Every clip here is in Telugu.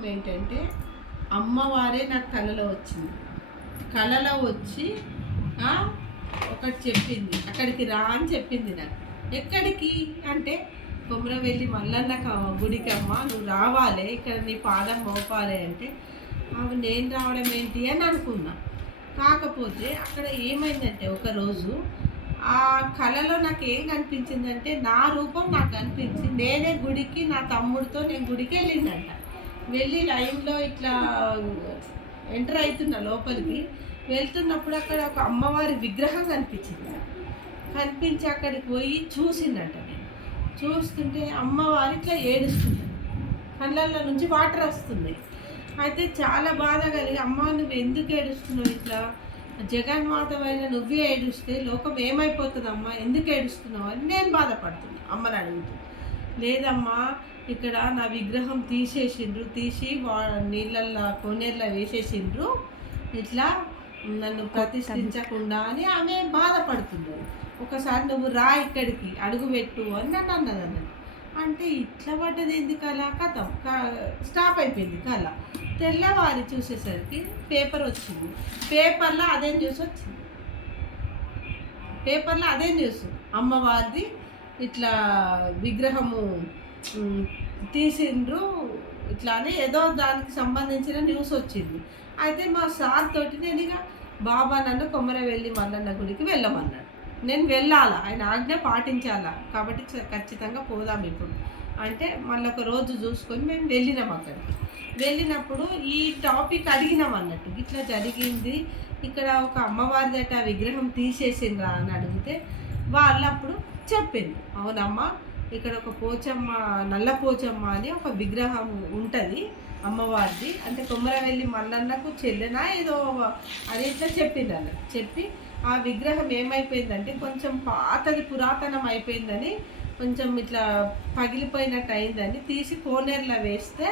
రూపం ఏంటంటే అమ్మవారే నాకు కళలో వచ్చింది. కళలో వచ్చి ఒకటి చెప్పింది, అక్కడికి రా అని చెప్పింది నాకు. ఎక్కడికి అంటే కొమరవెల్లి మల్లన్న గుడికి అమ్మ నువ్వు రావాలి, ఇక్కడ నీ పాదం మోపాలి అంటే అవి నేను రావడం ఏంటి అని అనుకున్నా. కాకపోతే అక్కడ ఏమైందంటే ఒకరోజు ఆ కళలో నాకు ఏం కనిపించిందంటే నా రూపం నాకు కనిపించి నేనే గుడికి నా తమ్ముడితో నేను గుడికి వెళ్ళిందంట. వెళ్ళి లైన్లో ఇట్లా ఎంటర్ అవుతున్నా లోపలికి. వెళ్తున్నప్పుడు అక్కడ ఒక అమ్మవారి విగ్రహం కనిపించింది. కనిపించి అక్కడికి పోయి చూసిందంట. నేను చూస్తుంటే అమ్మవారి ఇట్లా ఏడుస్తుంది, కళ్ళల్లో నుంచి వాటర్ వస్తుంది. అయితే చాలా బాధ కలిగి అమ్మ నువ్వు ఎందుకు ఏడుస్తున్నావు, ఇట్లా జగన్మాతమైన నువ్వే ఏడుస్తే లోకం ఏమైపోతుందమ్మా, ఎందుకు ఏడుస్తున్నావు అని నేను బాధపడుతున్నా. అమ్మని అడుగుతూ, లేదమ్మా ఇక్కడ నా విగ్రహం తీసేసిండ్రు, తీసి నీళ్ళల్లో కోనేరులో వేసేసిండ్రు, ఇట్లా నన్ను ప్రతిష్ఠించకుండా అని ఆమె బాధపడుతున్నారు. ఒకసారి నువ్వు రా ఇక్కడికి అడుగు పెట్టు అని నన్ను అన్నది అన్నది. అంటే ఇట్లా పడ్డది ఏంది కళ, కథం స్టాప్ అయిపోయింది కళ. తెల్లవారి చూసేసరికి పేపర్ వచ్చింది. పేపర్లో అదే న్యూస్ వచ్చింది. పేపర్లో అదే న్యూస్, అమ్మవారిది ఇట్లా విగ్రహము తీసిండ్రు ఇట్లా అని ఏదో దానికి సంబంధించిన న్యూస్ వచ్చింది. అయితే మా సార్ తోటి నేను ఇక బాబా నన్ను కొమరవెల్లి మల్లన్న గుడికి వెళ్ళమన్నాడు. నేను వెళ్ళాలా, ఆయన ఆజ్ఞ పాటించాలా, కాబట్టి ఖచ్చితంగా పోదాం ఇప్పుడు అంటే మళ్ళీ ఒక రోజు చూసుకొని మేము వెళ్ళినాం. అక్కడికి వెళ్ళినప్పుడు ఈ టాపిక్ అడిగినాం అన్నట్టు, ఇట్లా జరిగింది ఇక్కడ ఒక అమ్మవారిదట విగ్రహం తీసేసిండ్రా అని అడిగితే వాళ్ళు అప్పుడు చెప్పింది, అవునమ్మా ఇక్కడ ఒక పోచమ్మ, నల్ల పోచమ్మ అని ఒక విగ్రహం ఉంటుంది అమ్మవారిది, అంటే కొమరవెల్లి మల్లన్నకు చెల్లెనా ఏదో అని ఇట్లా చెప్పింది అన్న. చెప్పి ఆ విగ్రహం ఏమైపోయిందంటే కొంచెం పాతది పురాతనం అయిపోయిందని, కొంచెం ఇట్లా పగిలిపోయినట్టు అయిందని తీసి కోనేరులో వేస్తే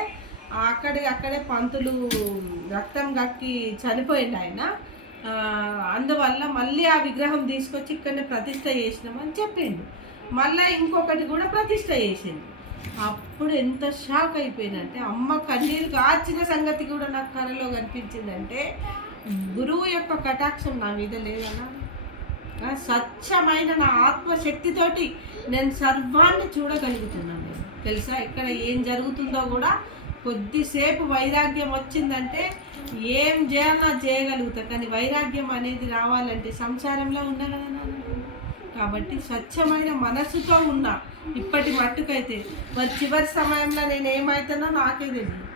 అక్కడే పంతులు రక్తం గక్కి చనిపోయింది ఆయన. అందువల్ల మళ్ళీ ఆ విగ్రహం తీసుకొచ్చి ఇక్కడనే ప్రతిష్ట చేసినామని చెప్పిండు. మళ్ళీ ఇంకొకటి కూడా ప్రతిష్ట చేసింది. అప్పుడు ఎంత షాక్ అయిపోయిందంటే అమ్మ కన్నీరు కాచిన సంగతి కూడా నాకు కళలో కనిపించిందంటే గురువు యొక్క కటాక్షం నా మీద లేదన్నా. స్వచ్ఛమైన నా ఆత్మశక్తితోటి నేను సర్వాన్ని చూడగలుగుతున్నాను. నేను తెలుసా ఇక్కడ ఏం జరుగుతుందో కూడా కొద్దిసేపు వైరాగ్యం వచ్చిందంటే ఏం చేయాలన్నా చేయగలుగుతా. కానీ వైరాగ్యం అనేది రావాలంటే సంసారంలో ఉన్నా కదా నాన్న. కాబట్టి స్వచ్ఛమైన మనసుతో ఉన్నా ఇప్పటి మట్టుకైతే. మరి చివరి సమయంలో నేను ఏమవుతానో నాకే తెలియదు.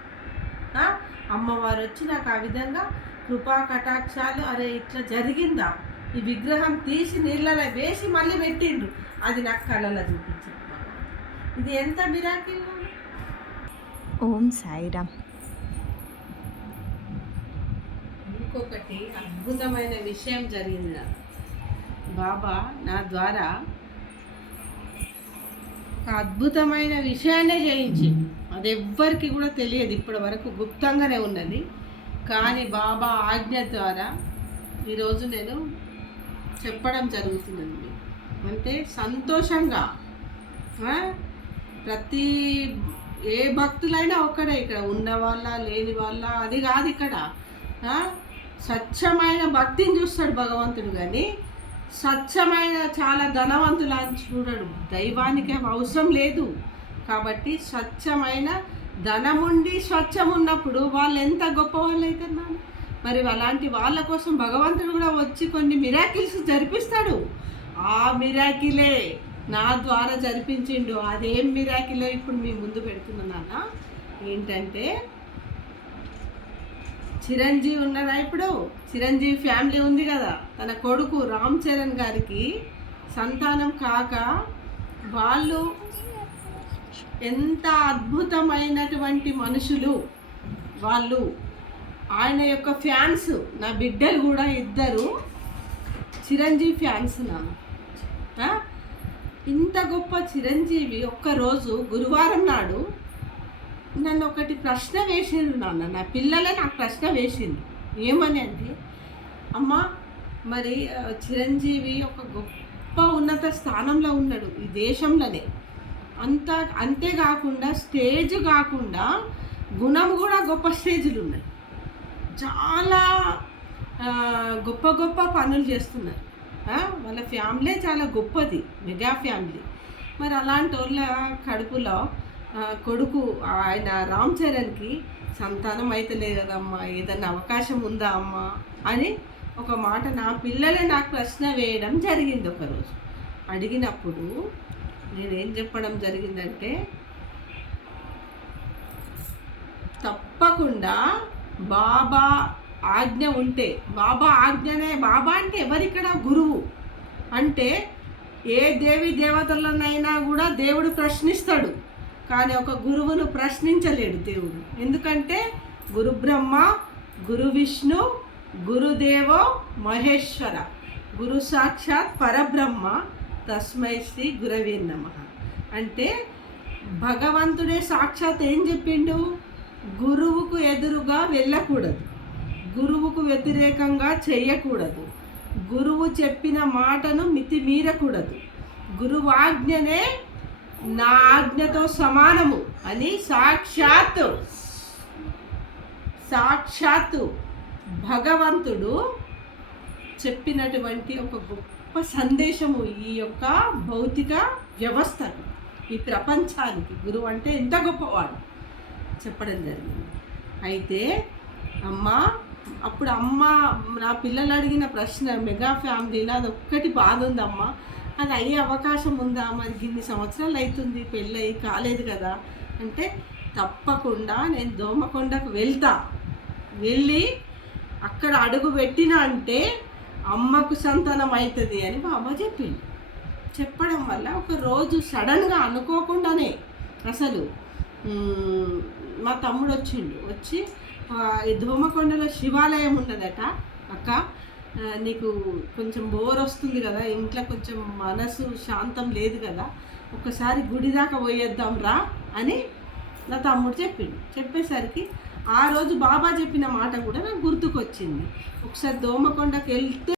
అమ్మవారు వచ్చి నాకు ఆ విధంగా కృపా కటాక్షాలు, అరే ఇట్లా జరిగిందా, ఈ విగ్రహం తీసి నీళ్ళలో వేసి మళ్ళీ పెట్టిండు, అది నాకు కళలో చూపించింది. ఇది ఎంత మిరాకిల్. ఓం సాయిరామ్. ఇంకొకటి అద్భుతమైన విషయం జరిగింది నాకు. బాబా నా ద్వారా ఒక అద్భుతమైన విషయాన్నే చేయించి, అది ఎవ్వరికి కూడా తెలియదు, ఇప్పటి వరకు గుప్తంగానే ఉన్నది. కానీ బాబా ఆజ్ఞ ద్వారా ఈరోజు నేను చెప్పడం జరుగుతుందండి. అంటే సంతోషంగా ప్రతి ఏ భక్తులైనా ఒక్కడే, ఇక్కడ ఉన్న వాళ్ళ లేని వాళ్ళ అది కాదు. ఇక్కడ స్వచ్ఛమైన భక్తిని చూస్తాడు భగవంతుడు, కానీ స్వచ్ఛమైన చాలా ధనవంతులు అని చూడడు. దైవానికి అవసరం లేదు. కాబట్టి స్వచ్ఛమైన ధనముండి స్వచ్ఛం ఉన్నప్పుడు వాళ్ళు ఎంత గొప్ప వాళ్ళు అవుతున్నారు. మరి అలాంటి వాళ్ళ కోసం భగవంతుడు కూడా వచ్చి కొన్ని మిరాకిల్స్ జరిపిస్తాడు. ఆ మిరాకిలే నా ద్వారా జరిపించిండు. అదేం మిరాకిలో ఇప్పుడు మీ ముందు పెడుతున్నానా. ఏంటంటే చిరంజీవి ఉన్నారా, ఇప్పుడు చిరంజీవి ఫ్యామిలీ ఉంది కదా, తన కొడుకు రామ్ చరణ్ గారికి సంతానం కాక వాళ్ళు ఎంత అద్భుతమైనటువంటి మనుషులు వాళ్ళు. ఆయన యొక్క ఫ్యాన్స్, నా బిడ్డలు కూడా ఇద్దరు చిరంజీవి ఫ్యాన్స్. ఇంత గొప్ప చిరంజీవి ఒక్కరోజు గురువారం నాడు నన్ను ఒకటి ప్రశ్న వేసిండు నాన్న. నా పిల్లలే నాకు ప్రశ్న వేసిండు. ఏమని అంటే, అమ్మ మరి చిరంజీవి ఒక గొప్ప ఉన్నత స్థానంలో ఉన్నాడు ఈ దేశంలోనే. అంతేకాకుండా స్టేజ్ కాకుండా గుణం కూడా గొప్ప స్టేజ్లు ఉన్నాయి. చాలా గొప్ప గొప్ప పనులు చేస్తున్నారు. వాళ్ళ ఫ్యామిలీ చాలా గొప్పది, మెగా ఫ్యామిలీ. మరి అలాంటి వాళ్ళ కడుపులో కొడుకు ఆయన రామ్ చరణ్కి సంతానం అయితే లేదు కదమ్మా, ఏదన్నా అవకాశం ఉందా అమ్మా అని ఒక మాట నా పిల్లలే నాకు ప్రశ్న వేయడం జరిగింది. ఒకరోజు అడిగినప్పుడు నేనేం చెప్పడం జరిగిందంటే, తప్పకుండా బాబా ఆజ్ఞ ఉంటే, బాబా ఆజ్ఞనే, బాబా అంటే ఎవరిక్కడ గురువు అంటే ఏ దేవి దేవతలనైనా కూడా దేవుడు ప్రశ్నిస్తాడు, కానీ ఒక గురువును ప్రశ్నించలేడు దేవుడు. ఎందుకంటే గురు బ్రహ్మ, గురు విష్ణు, గురుదేవో మహేశ్వర, గురు సాక్షాత్ పరబ్రహ్మ, తస్మై శ్రీ గురవే నమః. అంటే భగవంతుడే సాక్షాత్ ఏం చెప్పిండు, గురువుకు ఎదురుగా వెళ్ళకూడదు, గురువుకు వ్యతిరేకంగా చేయకూడదు, గురువు చెప్పిన మాటను మితిమీరకూడదు, గురువు ఆజ్ఞనే నా ఆజ్ఞతో సమానము అని సాక్షాత్తు భగవంతుడు చెప్పినటువంటి ఒక గొప్ప సందేశము ఈ యొక్క భౌతిక వ్యవస్థకు, ఈ ప్రపంచానికి. గురువు అంటే ఎంత గొప్పవాడు చెప్పడం జరిగింది. అయితే అప్పుడు నా పిల్లలు అడిగిన ప్రశ్న, మెగా ఫ్యామిలీలో అది ఒక్కటి బాధ ఉందమ్మా, అది అయ్యే అవకాశం ఉందా, మరి ఇన్ని సంవత్సరాలు అవుతుంది పెళ్ళి కాలేదు కదా అంటే, తప్పకుండా నేను దోమకొండకు వెళ్ళి అక్కడ అడుగు పెట్టినా అంటే అమ్మకు సంతానం అవుతుంది అని బాబా చెప్పిండు. చెప్పడం వల్ల ఒక రోజు సడన్గా అనుకోకుండానే అసలు మా తమ్ముడు వచ్చి ఈ దోమకొండలో శివాలయం ఉన్నదట, అక్క నీకు కొంచెం బోర్ వస్తుంది కదా, ఇంట్లో కొంచెం మనసు శాంతం లేదు కదా, ఒకసారి గుడి దాకా పోయేద్దాం రా అని నా తమ్ముడు చెప్పేసరికి ఆ రోజు బాబా చెప్పిన మాట కూడా నాకు గుర్తుకొచ్చింది. ఒకసారి దోమకొండకి వెళ్తే